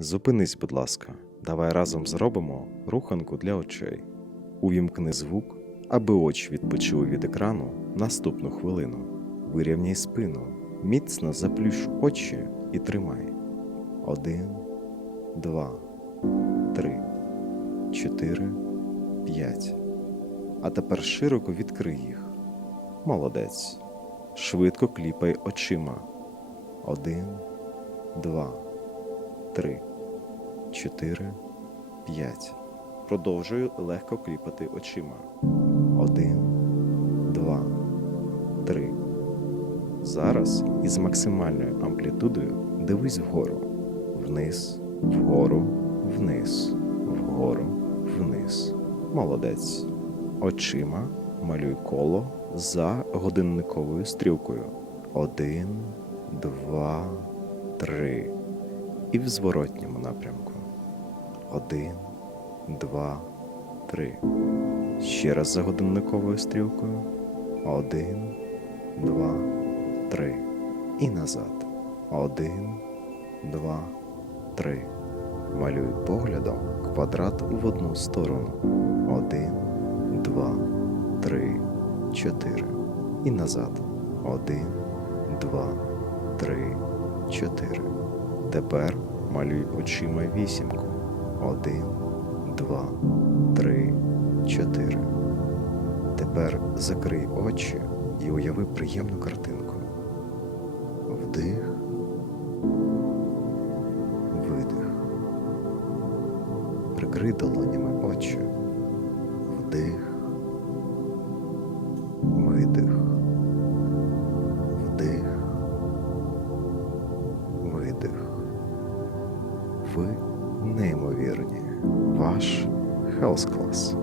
Зупинись, будь ласка, давай разом зробимо руханку для очей. Увімкни звук, аби очі відпочили від екрану наступну хвилину. Вирівняй спину, міцно заплющ очі і тримай. Один, два, три, чотири, п'ять. А тепер широко відкрий їх. Молодець. Швидко кліпай очима. Один, два, три, чотири, п'ять. Продовжую легко кліпати очима. Один, два, три. Зараз із максимальною амплітудою дивись вгору. Вниз, вгору, вниз, вгору, вниз. Молодець. Очима малюй коло за годинниковою стрілкою. Один, два, три. І в зворотньому напрямку. Один, два, три. Ще раз за годинниковою стрілкою. Один, два, три. І назад. Один, два, три. Малюй поглядом квадрат в одну сторону. Один, два, три, чотири. І назад. Один, два, три, чотири. Тепер малюй очима вісімку. Один, два, три, чотири. Тепер закрий очі і уяви приємну картинку. Вдих, видих. Прикрий долонями очі. Вдих, видих. Вдих, видих. Ви неймовірні. Ваш Health Class.